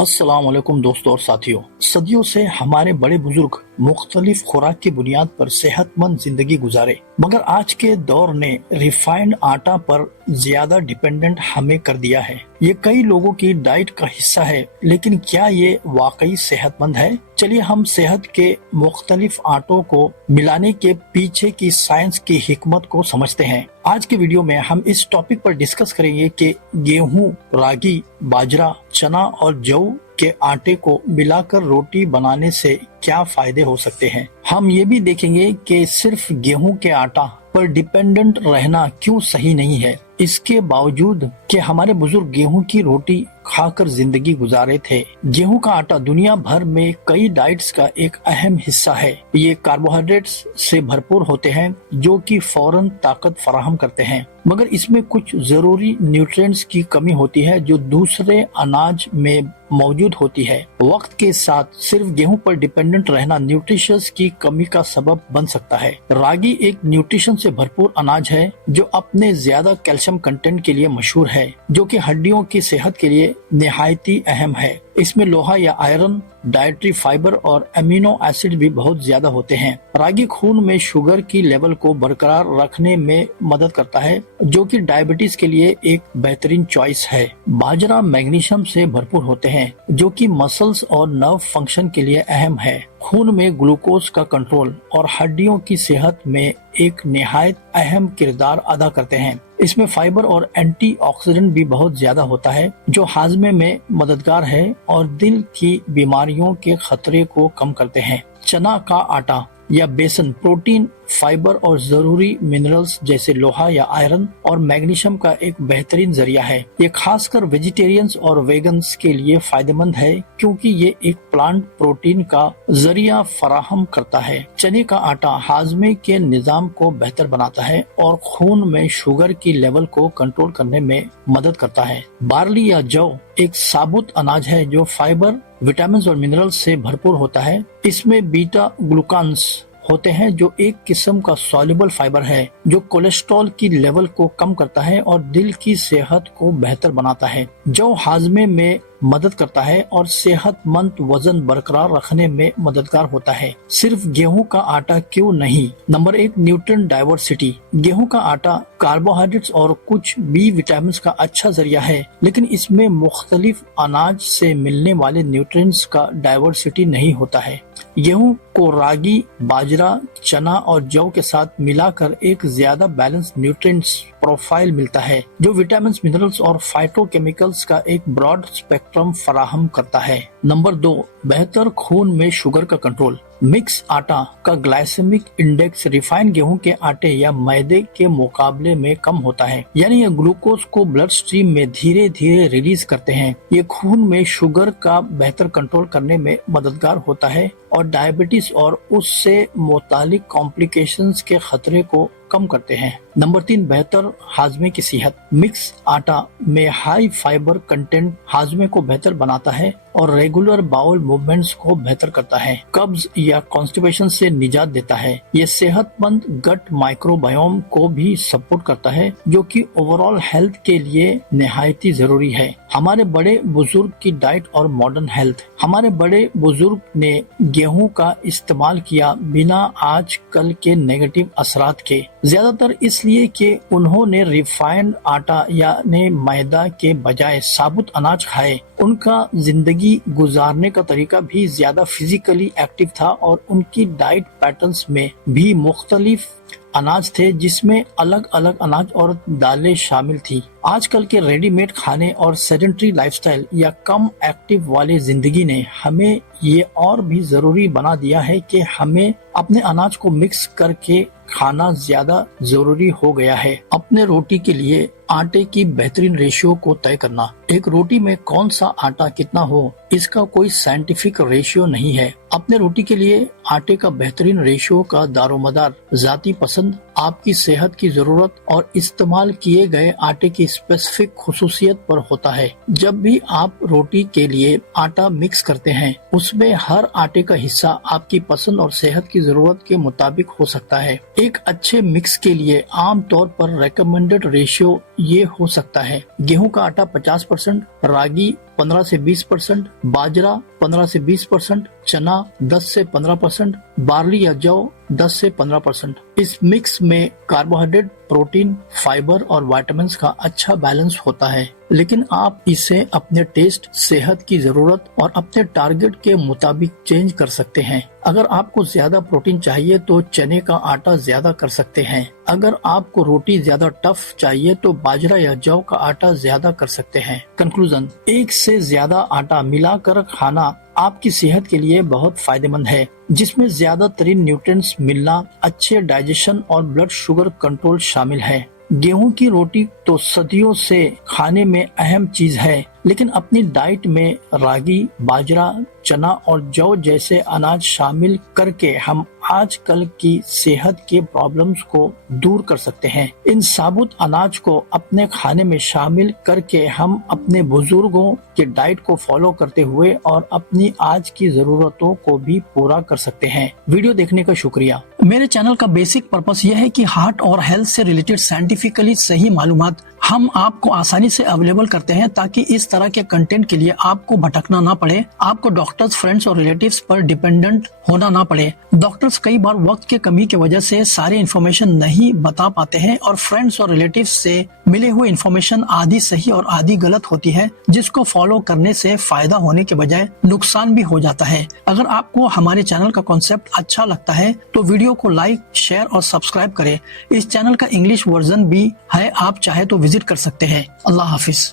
अस्सलाम वालेकुम दोस्तों और साथियों। सदियों से हमारे बड़े बुजुर्ग मुख्तलिफ खुराक की बुनियाद पर सेहतमंद जिंदगी गुजारे, मगर आज के दौर ने रिफाइंड आटा पर ज्यादा डिपेंडेंट हमें कर दिया है। ये कई लोगों की डाइट का हिस्सा है, लेकिन क्या ये वाकई सेहतमंद है? चलिए हम सेहत के मुख्तलिफ आटों को मिलाने के पीछे की साइंस की हिकमत को समझते हैं। आज के वीडियो में हम इस टॉपिक पर डिस्कस करेंगे कि गेहूं, रागी, बाजरा, चना और जौ के आटे को मिलाकर रोटी बनाने से क्या फायदे हो सकते हैं। हम ये भी देखेंगे कि सिर्फ गेहूं के आटा पर डिपेंडेंट रहना क्यों सही नहीं है, इसके बावजूद कि हमारे बुजुर्ग गेहूं की रोटी खाकर जिंदगी गुजारे थे। गेहूं का आटा दुनिया भर में कई डाइट्स का एक अहम हिस्सा है। ये कार्बोहाइड्रेट्स से भरपूर होते हैं जो कि फौरन ताकत फराहम करते हैं, मगर इसमें कुछ जरूरी न्यूट्रिएंट्स की कमी होती है जो दूसरे अनाज में मौजूद होती है। वक्त के साथ सिर्फ गेहूं पर डिपेंडेंट रहना न्यूट्रिशंस की कमी का सबब बन सकता है। रागी एक न्यूट्रिशन से भरपूर अनाज है जो अपने ज्यादा कैल्शियम कंटेंट के लिए मशहूर है, जो कि हड्डियों की सेहत के लिए निहायती अहम है। इसमें लोहा या आयरन, डाइटरी फाइबर और अमीनो एसिड भी बहुत ज्यादा होते हैं। रागी खून में शुगर की लेवल को बरकरार रखने में मदद करता है, जो कि डायबिटीज के लिए एक बेहतरीन चॉइस है। बाजरा मैग्नीशियम से भरपूर होते हैं, जो कि मसल्स और नर्व फंक्शन के लिए अहम है। खून में ग्लूकोज का कंट्रोल और हड्डियों की सेहत में एक निहायत अहम किरदार अदा करते हैं। इसमें फाइबर और एंटीऑक्सीडेंट भी बहुत ज्यादा होता है, जो हाजमे में मददगार है और दिल की बीमारियों के खतरे को कम करते हैं। चना का आटा या बेसन प्रोटीन, फाइबर और जरूरी मिनरल्स जैसे लोहा या आयरन और मैग्नीशियम का एक बेहतरीन जरिया है। ये खासकर वेजिटेरियंस और वेगन्स के लिए फायदेमंद है, क्योंकि ये एक प्लांट प्रोटीन का जरिया फराहम करता है। चने का आटा हाजमे के निजाम को बेहतर बनाता है और खून में शुगर की लेवल को कंट्रोल करने में मदद करता है। बार्ली या जौ एक साबुत अनाज है जो फाइबर, विटामिन और मिनरल्स से भरपूर होता है। इसमें बीटा ग्लूकान्स होते हैं जो एक किस्म का सॉल्युबल फाइबर है जो कोलेस्ट्रॉल की लेवल को कम करता है और दिल की सेहत को बेहतर बनाता है। जौ हाजमे में मदद करता है और सेहतमंद वजन बरकरार रखने में मददगार होता है। सिर्फ गेहूं का आटा क्यों नहीं? Number 1, nutrient diversity. गेहूं का आटा कार्बोहाइड्रेट्स और कुछ बी विटामिन का अच्छा जरिया है, लेकिन इसमें मुख्तलिफ अनाज से मिलने वाले न्यूट्रिएंट्स का डाइवर्सिटी नहीं होता है। गेहूं को रागी, बाजरा, चना और जौ के साथ मिलाकर एक ज्यादा बैलेंस न्यूट्रिएंट्स प्रोफाइल मिलता है, जो विटामिन, मिनरल्स और फाइटोकेमिकल्स का एक ब्रॉड स्पेक्ट्रम फराहम करता है। नंबर 2, बेहतर खून में शुगर का कंट्रोल। मिक्स आटा का ग्लाइसेमिक इंडेक्स रिफाइंड गेहूं के आटे या मैदे के मुकाबले में कम होता है, यानी ये ग्लूकोज को ब्लड स्ट्रीम में धीरे धीरे रिलीज करते हैं। ये खून में शुगर का बेहतर कंट्रोल करने में मददगार होता है और डायबिटीज और उससे मुतालिक कॉम्प्लिकेशंस के खतरे को कम करते हैं। नंबर 3, बेहतर हाजमे की सेहत। मिक्स आटा में हाई फाइबर कंटेंट हाजमे को बेहतर बनाता है और रेगुलर बाउल मूवमेंट्स को बेहतर करता है। कब्ज या कॉन्स्टिपेशन से निजात देता है। ये सेहतमंद गट माइक्रोबायोम को भी सपोर्ट करता है, जो कि ओवरऑल हेल्थ के लिए निहायती जरूरी है। हमारे बड़े बुजुर्ग की डाइट और मॉडर्न हेल्थ। हमारे बड़े बुजुर्ग ने गेहूं का इस्तेमाल किया बिना आजकल के नेगेटिव असरात के, ज्यादातर इसलिए कि उन्होंने रिफाइंड आटा यानी मैदा के बजाय साबुत अनाज खाए। उनका जिंदगी गुजारने का तरीका भी ज्यादा फिजिकली एक्टिव था और उनकी डाइट पैटर्न्स में भी मुख्तलिफ अनाज थे, जिसमें अलग अलग अनाज और दालें शामिल थी। आजकल के रेडीमेड खाने और सेडेंटरी लाइफस्टाइल या कम एक्टिव वाली जिंदगी ने हमें ये और भी जरूरी बना दिया है कि हमें अपने अनाज को मिक्स करके खाना ज्यादा जरूरी हो गया है। अपने रोटी के लिए आटे की बेहतरीन रेशियो को तय करना। एक रोटी में कौन सा आटा कितना हो, इसका कोई साइंटिफिक रेशियो नहीं है। अपने रोटी के लिए आटे का बेहतरीन रेशियो का दारोमदार जाती पसंद, आपकी सेहत की जरूरत और इस्तेमाल किए गए आटे की स्पेसिफिक खुसूसियत पर होता है। जब भी आप रोटी के लिए आटा मिक्स करते हैं, उसमें हर आटे का हिस्सा आपकी पसंद और सेहत की जरूरत के मुताबिक हो सकता है। एक अच्छे मिक्स के लिए आम तौर पर रेकमेंडेड रेशियो ये हो सकता है: गेहूं का आटा 50%, रागी 15 से 20%, बाजरा 15 से 20%, चना 10 से 15%, बार्ली या जौ 10 से 15%। इस मिक्स में कार्बोहाइड्रेट, प्रोटीन, फाइबर और विटामिन्स का अच्छा बैलेंस होता है, लेकिन आप इसे अपने टेस्ट, सेहत की जरूरत और अपने टारगेट के मुताबिक चेंज कर सकते हैं। अगर आपको ज्यादा प्रोटीन चाहिए तो चने का आटा ज्यादा कर सकते हैं। अगर आपको रोटी ज्यादा टफ चाहिए तो बाजरा या जौ का आटा ज्यादा कर सकते हैं। कंक्लूजन, एक से ज्यादा आटा मिलाकर खाना आपकी सेहत के लिए बहुत फायदेमंद है, जिसमें ज्यादातरीन न्यूट्रिएंट्स मिलना, अच्छे डाइजेशन और ब्लड शुगर कंट्रोल शामिल है। गेहूं की रोटी तो सदियों से खाने में अहम चीज है, लेकिन अपनी डाइट में रागी, बाजरा, चना और जौ जैसे अनाज शामिल करके हम आजकल की सेहत के प्रॉब्लम्स को दूर कर सकते हैं। इन साबुत अनाज को अपने खाने में शामिल करके हम अपने बुजुर्गों के डाइट को फॉलो करते हुए और अपनी आज की जरूरतों को भी पूरा कर सकते हैं। वीडियो देखने का शुक्रिया। मेरे चैनल का बेसिक पर्पस यह है कि हार्ट और हेल्थ से रिलेटेड साइंटिफिकली सही मालूमात हम आपको आसानी से अवेलेबल करते हैं, ताकि इस तरह के कंटेंट के लिए आपको भटकना ना पड़े, आपको डॉक्टर्स, फ्रेंड्स और रिलेटिव्स पर डिपेंडेंट होना ना पड़े। डॉक्टर्स कई बार वक्त के कमी की वजह से सारे इन्फॉर्मेशन नहीं बता पाते हैं और फ्रेंड्स और रिलेटिव्स से मिले हुए इन्फॉर्मेशन आधी सही और आधी गलत होती है, जिसको फॉलो करने से फायदा होने के बजाय नुकसान भी हो जाता है। अगर आपको हमारे चैनल का कॉन्सेप्ट अच्छा लगता है तो वीडियो को लाइक, शेयर और सब्सक्राइब करें। इस चैनल का इंग्लिश वर्जन भी है, आप चाहे तो विजिट कर सकते हैं। अल्लाह हाफिज।